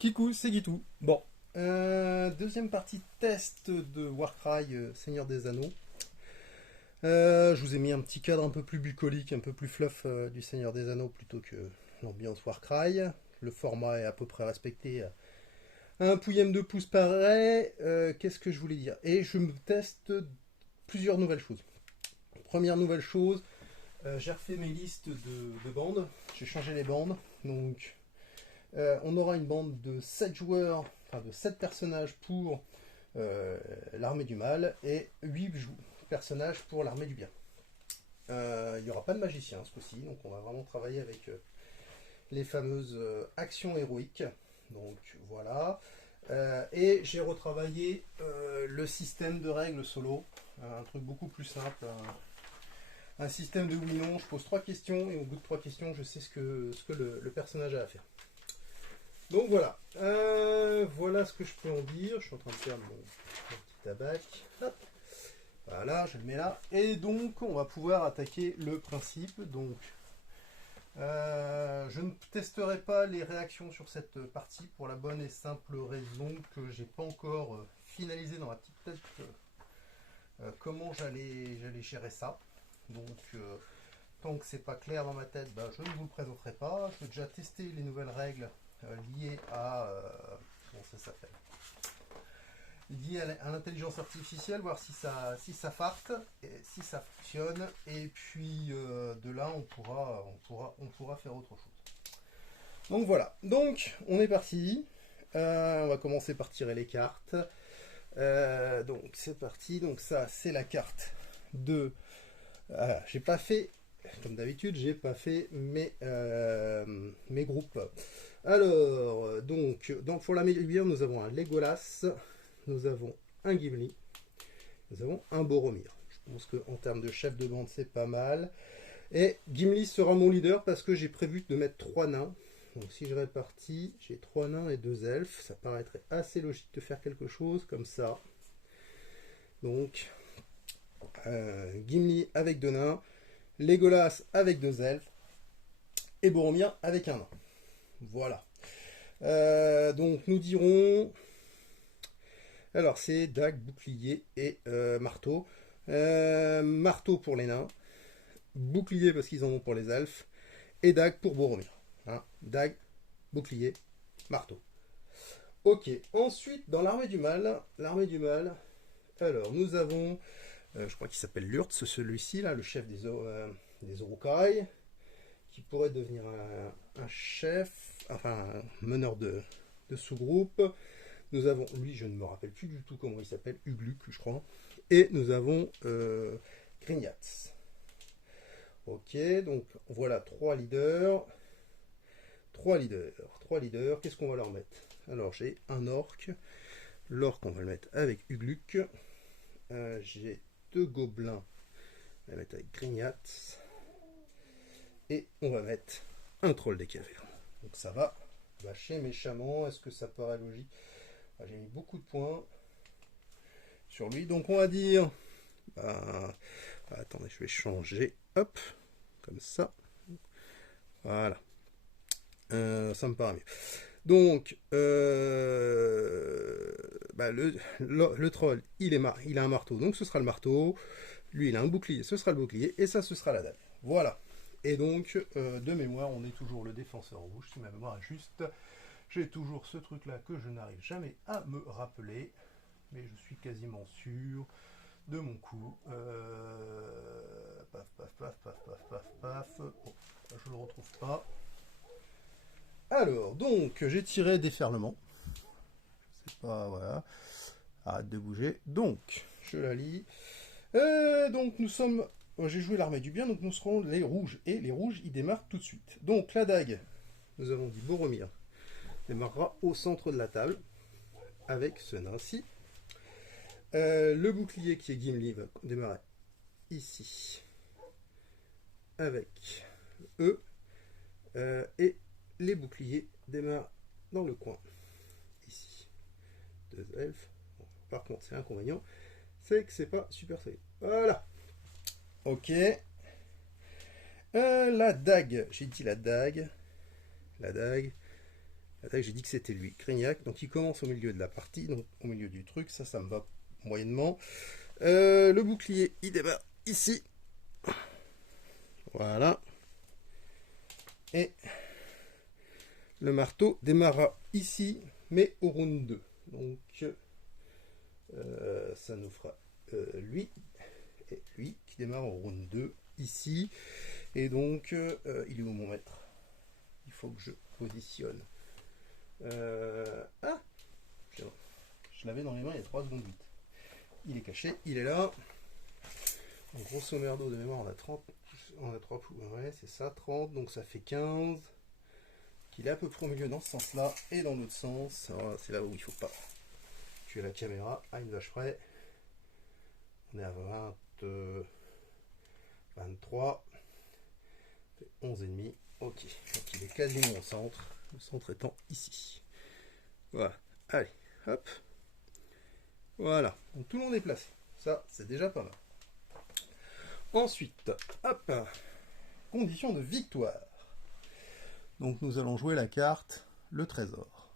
Kikou, c'est Guitou. Bon, deuxième partie test de Warcry Seigneur des Anneaux. Je vous ai mis un petit cadre un peu plus bucolique, un peu plus fluff du Seigneur des Anneaux plutôt que l'ambiance Warcry. Le format est à peu près respecté à un pouillème de pouce pareil. Qu'est-ce que je voulais dire? Et je me teste plusieurs nouvelles choses. Première nouvelle chose, j'ai refait mes listes de bandes. J'ai changé les bandes. Donc, on aura une bande de 7 joueurs, enfin de 7 personnages pour l'armée du mal et 8 personnages pour l'armée du bien. Il n'y aura pas de magicien ce coup-ci, donc on va vraiment travailler avec les fameuses actions héroïques. Donc voilà. Et j'ai retravaillé le système de règles solo, un truc beaucoup plus simple. Un système de oui-non, je pose 3 questions et au bout de 3 questions, je sais ce que le personnage a à faire. Donc voilà, voilà ce que je peux en dire. Je suis en train de faire mon petit tabac. Hop. Voilà, je le mets là. Et donc, on va pouvoir attaquer le principe. Donc, je ne testerai pas les réactions sur cette partie pour la bonne et simple raison que j'ai pas encore finalisé dans ma petite tête comment j'allais gérer ça. Donc, tant que c'est pas clair dans ma tête, bah, je ne vous le présenterai pas. Je vais déjà tester les nouvelles règles liées à comment ça s'appelle, liées à l'intelligence artificielle, voir si ça farte et si ça fonctionne, et puis de là on pourra faire autre chose. Donc voilà, donc on est parti. On va commencer par tirer les cartes. Donc c'est parti. Donc ça c'est la carte de j'ai pas fait, comme d'habitude, j'ai pas fait mes groupes. Alors, donc, pour la meilleure, nous avons un Legolas, nous avons un Gimli, nous avons un Boromir. Je pense qu'en termes de chef de bande, c'est pas mal. Et Gimli sera mon leader parce que j'ai prévu de mettre 3 nains. Donc si je répartis, j'ai 3 nains et 2 elfes. Ça paraîtrait assez logique de faire quelque chose comme ça. Donc, Gimli avec 2 nains, Legolas avec 2 elfes et Boromir avec un nain. Voilà. Donc nous dirons. Alors c'est dague, bouclier et marteau. Marteau pour les nains, bouclier parce qu'ils en ont pour les elfes, et dague pour Boromir. Hein, dague, bouclier, marteau. Ok, ensuite dans l'armée du mal, alors nous avons, je crois qu'il s'appelle Lurtz, celui-ci là, le chef des Uruk-hai, qui pourrait devenir un chef, enfin un meneur de sous-groupe. Nous avons, lui je ne me rappelle plus du tout comment il s'appelle, Ugluk je crois. Et nous avons Grignatz. Ok, donc voilà 3 leaders. 3 leaders, qu'est-ce qu'on va leur mettre? Alors j'ai un orc. L'orc on va le mettre avec Ugluk. J'ai 2 gobelins. On va mettre avec Grignatz. Et on va mettre un troll des cavernes. Donc ça va vacher méchamment. Est-ce que ça paraît logique? J'ai mis beaucoup de points sur lui. Donc on va dire... attendez, je vais changer. Hop, comme ça. Voilà. Ça me paraît mieux. Donc, le troll, il a un marteau, donc ce sera le marteau. Lui, il a un bouclier, ce sera le bouclier. Et ça, ce sera la dague. Voilà. Et donc, de mémoire, on est toujours le défenseur rouge, si ma mémoire est juste. J'ai toujours ce truc-là que je n'arrive jamais à me rappeler. Mais je suis quasiment sûr de mon coup. Paf, paf, paf, paf, paf, paf, paf. Oh, je ne le retrouve pas. Alors, donc, j'ai tiré déferlement. Je sais pas, voilà. Arrête de bouger. Donc, je la lis. Donc, nous sommes... J'ai joué l'armée du bien, donc nous serons les rouges. Et les rouges, ils démarrent tout de suite. Donc, la dague, nous avons dit Boromir, démarrera au centre de la table, avec ce nain-ci. Le bouclier qui est Gimli va démarrer ici, avec eux. Et les boucliers démarrent dans le coin, ici. 2 elfes. Bon, par contre, c'est l'inconvénient, c'est que c'est pas super solide. Voilà. Ok. La dague. J'ai dit la dague. La dague. Là, j'ai dit que c'était lui, Crignac. Donc il commence au milieu de la partie, donc au milieu du truc. Ça me va moyennement. Le bouclier, il démarre ici. Voilà. Et le marteau démarrera ici, mais au round 2. Donc ça nous fera lui et lui qui démarre au round 2 ici. Et donc il est où mon maître? Il faut que je positionne. Ah, je l'avais dans les mains il y a 3 secondes 8. Il est caché, il est là. Donc, grosso merdo de mémoire, on a 30, on a 3 pouces, ouais, c'est ça, 30, donc ça fait 15. Qu'il est à peu près au milieu dans ce sens-là, et dans l'autre sens, c'est là où il faut pas tuer la caméra à une vache près. On est à 20, 23, 11,5, ok, donc il est quasiment au centre, le centre étant ici. Voilà, allez, hop, voilà, donc tout le monde est placé, ça c'est déjà pas mal. Ensuite, hop, condition de victoire. Donc nous allons jouer la carte le trésor.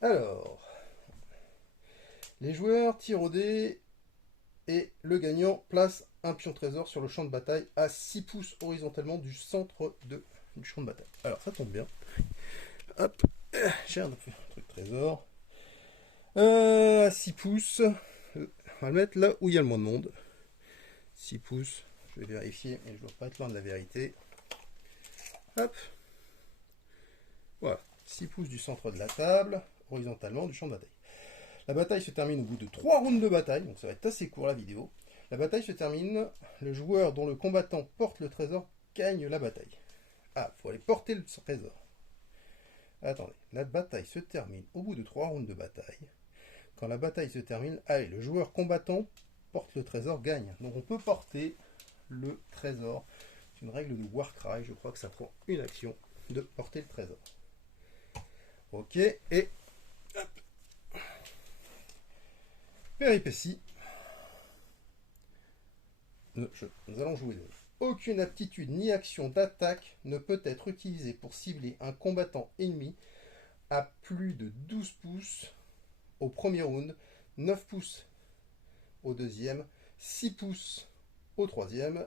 Alors, les joueurs tirent au dé et le gagnant place un pion trésor sur le champ de bataille à 6 pouces horizontalement du centre du champ de bataille. Alors ça tombe bien. Hop, j'ai un truc trésor. À 6 pouces, on va le mettre là où il y a le moins de monde. 6 pouces, je vais vérifier, mais je ne dois pas être loin de la vérité. Hop. Voilà, 6 pouces du centre de la table, horizontalement du champ de bataille. La bataille se termine au bout de 3 rounds de bataille, donc ça va être assez court la vidéo. La bataille se termine, le joueur dont le combattant porte le trésor gagne la bataille. Ah, il faut aller porter le trésor. Attendez, la bataille se termine au bout de 3 rounds de bataille. Quand la bataille se termine, allez, le joueur combattant porte le trésor, gagne. Donc on peut porter le trésor. C'est une règle de Warcry, je crois que ça prend une action de porter le trésor. Ok, et hop. Péripétie. Nous allons jouer de aucune aptitude ni action d'attaque ne peut être utilisée pour cibler un combattant ennemi à plus de 12 pouces au premier round, 9 pouces au deuxième, 6 pouces au troisième,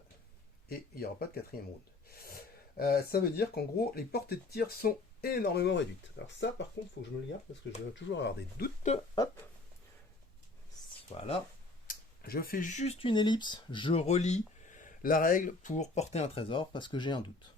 et il n'y aura pas de quatrième round. Ça veut dire qu'en gros, les portées de tir sont énormément réduites. Alors ça, par contre, il faut que je me le garde parce que je vais toujours avoir des doutes. Hop. Voilà. Je fais juste une ellipse, je relis la règle pour porter un trésor parce que j'ai un doute.